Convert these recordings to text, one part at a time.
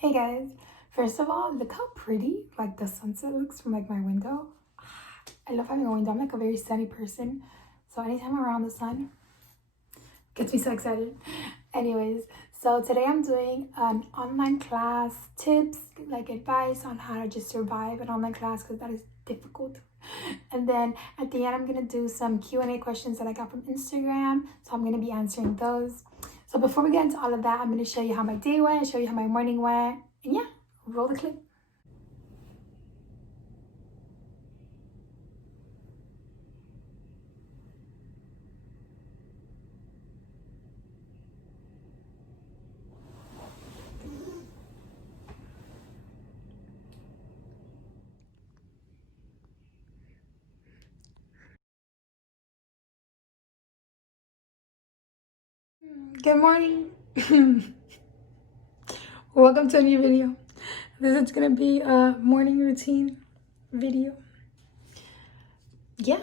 Hey guys, first of all, look how pretty like the sunset looks from like my window. I love having a window. I'm like a very sunny person, so anytime I'm around the sun gets me so excited. Anyways, so today I'm doing an online class tips, like advice on how to just survive an online class because that is difficult. And then at the end, I'm gonna do some Q&A questions that I got from Instagram, so I'm gonna be answering those. So before we get into all of that, I'm gonna show you how my day went, show you how my morning went, and yeah, roll the clip. Good morning. Welcome to a new video. This is gonna be a morning routine video. Yeah,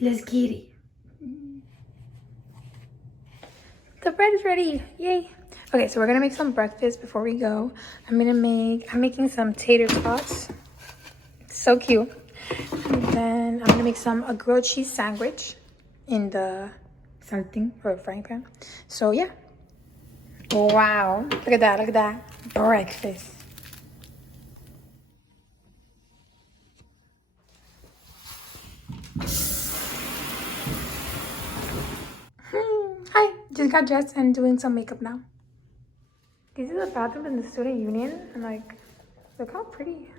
let's get it. The bread is ready. Yay. Okay, so we're gonna make some breakfast before we go. I'm making some tater tots. So cute. And then I'm gonna make a grilled cheese sandwich in the something or frying pan. So yeah. Wow. Look at that, look at that. Breakfast. Hi, just got dressed and doing some makeup now. This is a bathroom in the student union and like, look how pretty.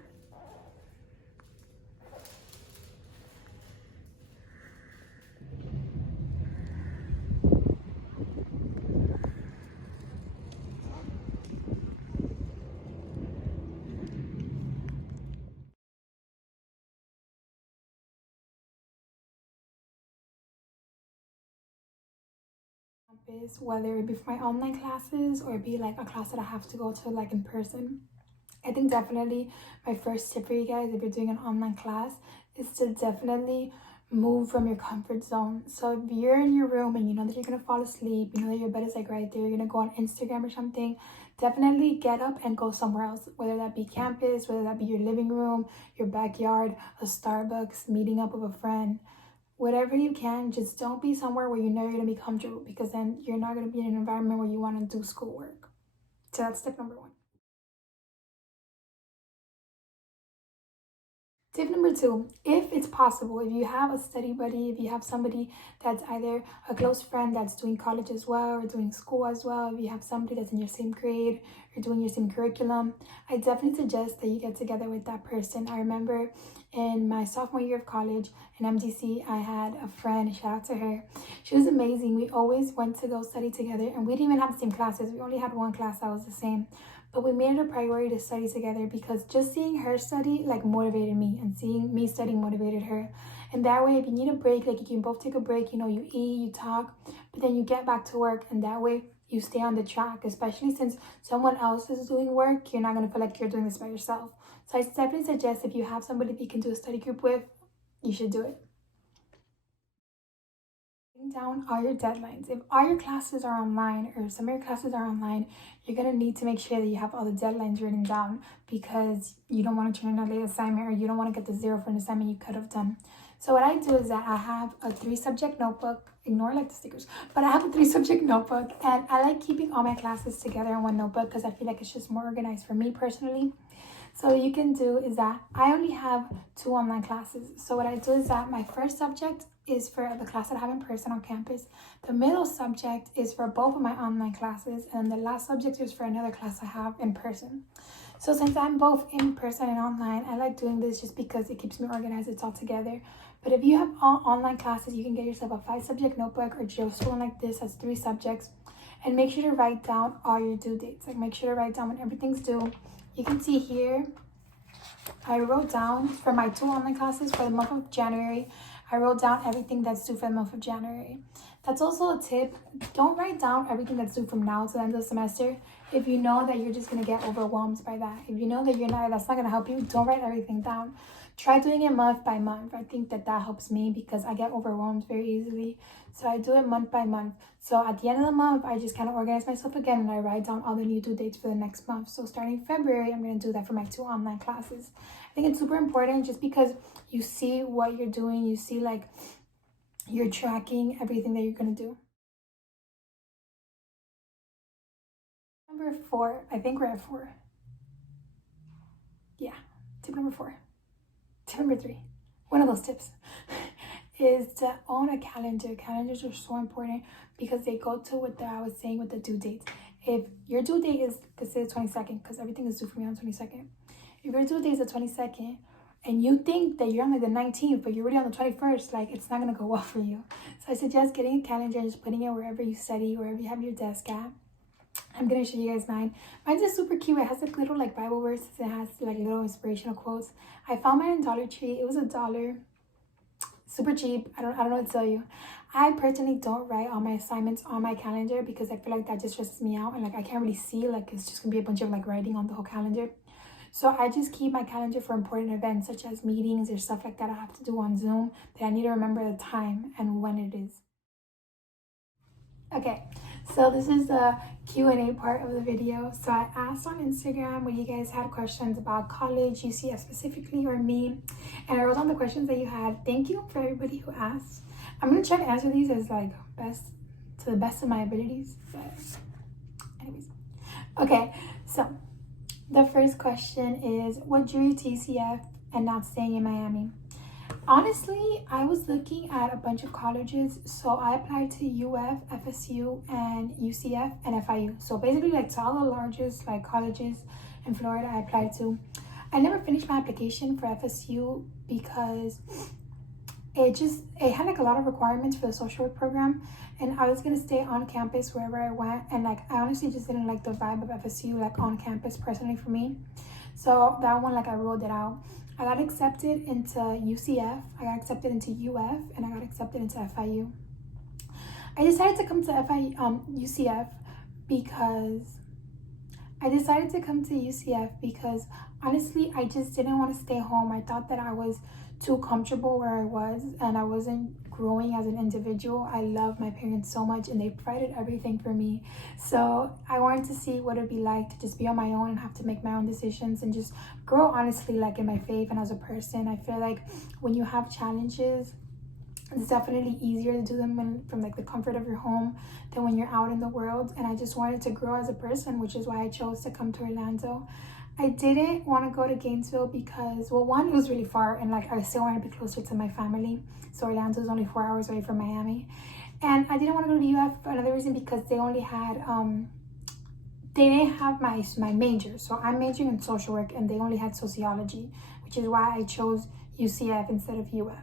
Campus, whether it be for my online classes or it be like a class that I have to go to like in person. I think definitely my first tip for you guys if you're doing an online class is to definitely move from your comfort zone. So if you're in your room and you know that you're gonna fall asleep, you know that your bed is like right there, you're gonna go on Instagram or something, definitely get up and go somewhere else, whether that be campus, whether that be your living room, your backyard, a Starbucks, meeting up with a friend. Whatever you can, just don't be somewhere where you know you're gonna be comfortable because then you're not gonna be in an environment where you wanna do schoolwork. So that's tip number one. Tip number two, if it's possible, if you have a study buddy, if you have somebody that's either a close friend that's doing college as well or doing school as well, if you have somebody that's in your same grade or doing your same curriculum, I definitely suggest that you get together with that person. I remember in my sophomore year of college in MDC, I had a friend, shout out to her. She was amazing. We always went to go study together and we didn't even have the same classes. We only had one class that was the same. But we made it a priority to study together because just seeing her study like motivated me and seeing me studying motivated her. And that way, if you need a break, like you can both take a break, you know, you eat, you talk, but then you get back to work and that way you stay on the track, especially since someone else is doing work, you're not going to feel like you're doing this by yourself. So I definitely suggest if you have somebody that you can do a study group with, you should do it. Down all your deadlines. If all your classes are online or some of your classes are online, you're going to need to make sure that you have all the deadlines written down because you don't want to turn in a late assignment or you don't want to get the zero for an assignment you could have done. So what I do is that I have a 3-subject notebook. Ignore like the stickers, but I have a 3-subject notebook and I like keeping all my classes together in one notebook because I feel like it's just more organized for me personally. So what you can do is that I only have 2 online classes. So what I do is that my first subject is for the class that I have in person on campus. The middle subject is for both of my online classes. And the last subject is for another class I have in person. So since I'm both in person and online, I like doing this just because it keeps me organized. It's all together. But if you have all online classes, you can get yourself a 5-subject notebook or just one like this that's 3 subjects. And make sure to write down all your due dates. Like make sure to write down when everything's due. You can see here, I wrote down for my 2 online classes for the month of January, I wrote down everything that's due for the month of January. That's also a tip. Don't write down everything that's due from now to the end of the semester if you know that you're just going to get overwhelmed by that. If you know that that's not going to help you, don't write everything down. try doing it month by month. I think that helps me because I get overwhelmed very easily. So I do it month by month. So at the end of the month, I just kind of organize myself again and I write down all the new due dates for the next month. So starting February, I'm going to do that for my 2 online classes. I think it's super important just because you see what you're doing. You see like you're tracking everything that you're going to do. Number 4, I think we're at 4. Yeah, tip number 4. Tip number 3, one of those tips is to own a calendar. Calendars are so important because they go to what I was saying with the due dates. If your due date is, let's say, the 22nd, because everything is due for me on the 22nd. If your due date is the 22nd and you think that you're on like the 19th, but you're already on the 21st, like it's not going to go well for you. So I suggest getting a calendar and just putting it wherever you study, wherever you have your desk at. I'm gonna show you guys mine. Mine's just super cute. It has like little like Bible verses. It has like little inspirational quotes. I found mine in Dollar Tree. It was $1. Super cheap. I don't know what to tell you. I personally don't write all my assignments on my calendar because I feel like that just stresses me out and like I can't really see, like it's just gonna be a bunch of like writing on the whole calendar. So I just keep my calendar for important events such as meetings or stuff like that I have to do on Zoom that I need to remember the time and when it is. Okay, so this is the Q&A part of the video. So I asked on Instagram when you guys had questions about college, UCF specifically, or me, and I wrote down the questions that you had. Thank you for everybody who asked. I'm gonna try to answer these as like to the best of my abilities, but anyways. Okay, so the first question is, what drew you to UCF and not staying in Miami? Honestly, I was looking at a bunch of colleges, so I applied to UF, FSU, and UCF and FIU. So basically, like to all the largest like colleges in Florida, I applied to. I never finished my application for FSU because it had like a lot of requirements for the social work program, and I was gonna stay on campus wherever I went, and like I honestly just didn't like the vibe of FSU like on campus personally for me. So that one, like I ruled it out. I got accepted into UCF, I got accepted into UF, and I got accepted into FIU. I decided to come to UCF because honestly, I just didn't want to stay home. I thought that I was too comfortable where I was and I wasn't growing as an individual. I love my parents so much and they provided everything for me. So I wanted to see what it'd be like to just be on my own and have to make my own decisions and just grow honestly like in my faith and as a person. I feel like when you have challenges, it's definitely easier to do them from like the comfort of your home than when you're out in the world. And I just wanted to grow as a person, which is why I chose to come to Orlando. I didn't want to go to Gainesville because, well, one, it was really far and like I still wanted to be closer to my family. So Orlando is only 4 hours away from Miami. And I didn't want to go to UF for another reason because they only had, they didn't have my major. So I'm majoring in social work and they only had sociology, which is why I chose UCF instead of UF.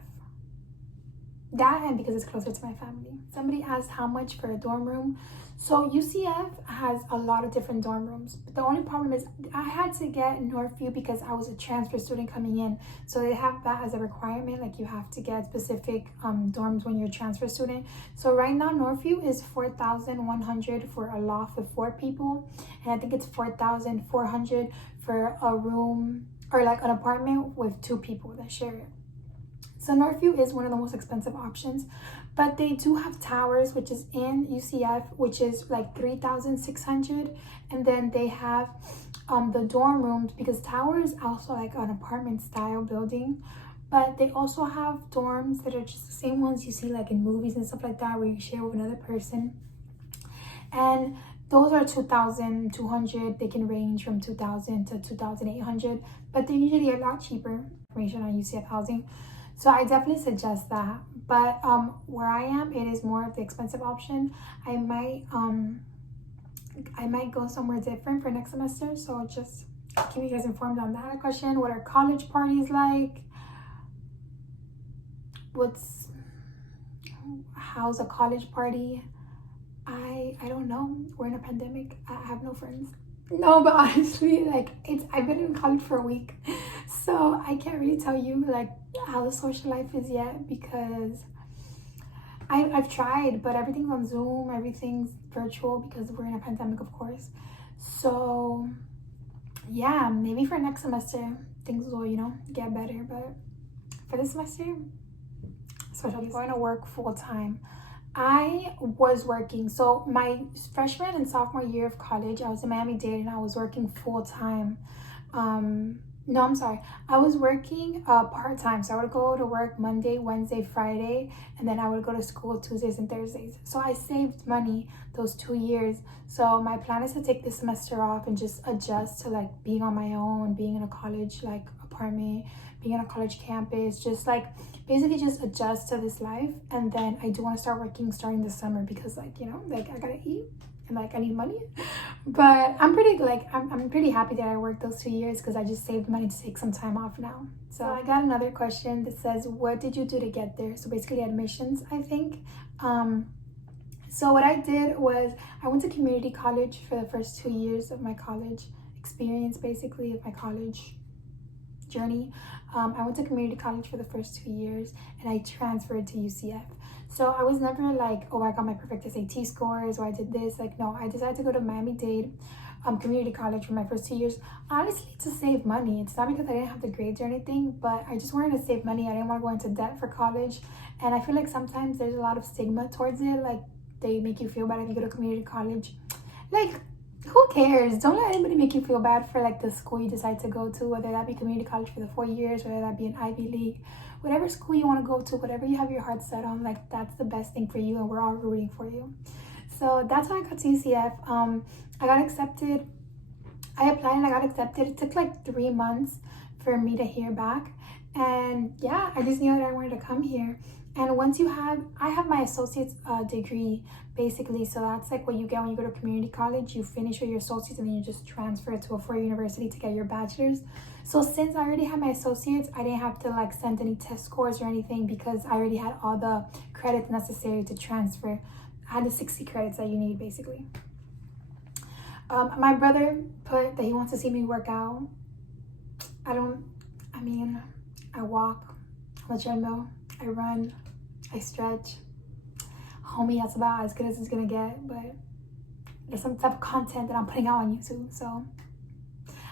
That and because it's closer to my family. Somebody asked how much for a dorm room. So UCF has a lot of different dorm rooms, but the only problem is I had to get Northview because I was a transfer student coming in. So they have that as a requirement, like you have to get specific dorms when you're a transfer student. So right now Northview is $4,100 for a loft with 4 people, and I think it's $4,400 for a room or like an apartment with 2 people that share it. So Northview is one of the most expensive options, but they do have Towers, which is in UCF, which is like $3,600, and then they have the dorm rooms because Towers is also like an apartment style building, but they also have dorms that are just the same ones you see like in movies and stuff like that where you share with another person, and those are $2,200. They can range from $2,000 to $2,800, but they're usually a lot cheaper. Information on UCF housing. So I definitely suggest that. But where I am, it is more of the expensive option. I might go somewhere different for next semester. So just keep you guys informed on that question. What are college parties like? How's a college party? I don't know. We're in a pandemic. I have no friends. No, but honestly, like I've been in college for a week, so I can't really tell you like how the social life is yet because I've tried, but everything's on Zoom, everything's virtual because we're in a pandemic, of course. So yeah, maybe for next semester things will, you know, get better. But for this semester, especially, I'm going to work full time. I was working, so my freshman and sophomore year of college, I was in Miami-Dade and I was working full time. No, I'm sorry. I was working part-time. So I would go to work Monday, Wednesday, Friday, and then I would go to school Tuesdays and Thursdays. So I saved money those 2 years. So my plan is to take this semester off and just adjust to like being on my own, being in a college like apartment, being on a college campus, just like basically just adjust to this life. And then I do want to start working starting this summer because like, you know, like I gotta eat and like I need money. But I'm pretty happy that I worked those 2 years because I just saved money to take some time off now. So I got another question that says, what did you do to get there? So basically admissions, I think. So what I did was I went to community college for the first 2 years of my college experience, basically, of my college journey. I went to community college for the first 2 years and I transferred to UCF. So I was never like, oh, I got my perfect SAT scores or I did this. Like, no, I decided to go to Miami-Dade community college for my first 2 years, honestly, to save money. It's not because I didn't have the grades or anything, but I just wanted to save money. I didn't want to go into debt for college. And I feel like sometimes there's a lot of stigma towards it. Like, they make you feel bad if you go to community college. Like, who cares? Don't let anybody make you feel bad for like the school you decide to go to, whether that be community college for the 4 years, whether that be an Ivy League, whatever school you want to go to, whatever you have your heart set on, like that's the best thing for you and we're all rooting for you. So that's how I got to UCF. I got accepted. I applied and I got accepted. It took like 3 months for me to hear back. And yeah, I just knew that I wanted to come here. And once you have, I have my associate's degree, basically. So that's like what you get when you go to community college. You finish with your associates and then you just transfer to a 4-year university to get your bachelor's. So since I already had my associates, I didn't have to like send any test scores or anything because I already had all the credits necessary to transfer. I had the 60 credits that you need, basically. My brother put that he wants to see me work out. I walk on the treadmill, I run, I stretch. Homie, that's about as good as it's gonna get, but there's some type of content that I'm putting out on YouTube, so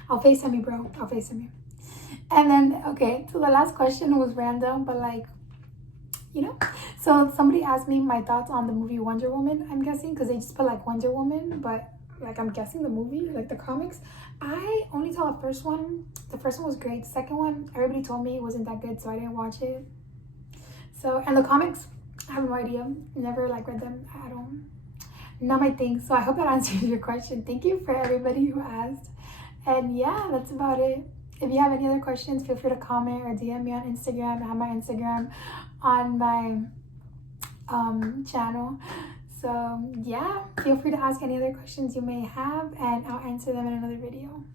I'll FaceTime you, bro. I'll FaceTime you. And then, okay, so the last question was random, but like, you know, so somebody asked me my thoughts on the movie Wonder Woman, I'm guessing, because they just put like Wonder Woman, but like I'm guessing the movie, like the comics. I only saw the first one. The first one was great. The second one, everybody told me it wasn't that good, so I didn't watch it. So, and the comics, I have no idea. Never like read them. I don't, not my thing. So I hope that answers your question. Thank you for everybody who asked. And yeah, that's about it. If you have any other questions, feel free to comment or DM me on Instagram. I have my Instagram on my channel. So yeah, feel free to ask any other questions you may have and I'll answer them in another video.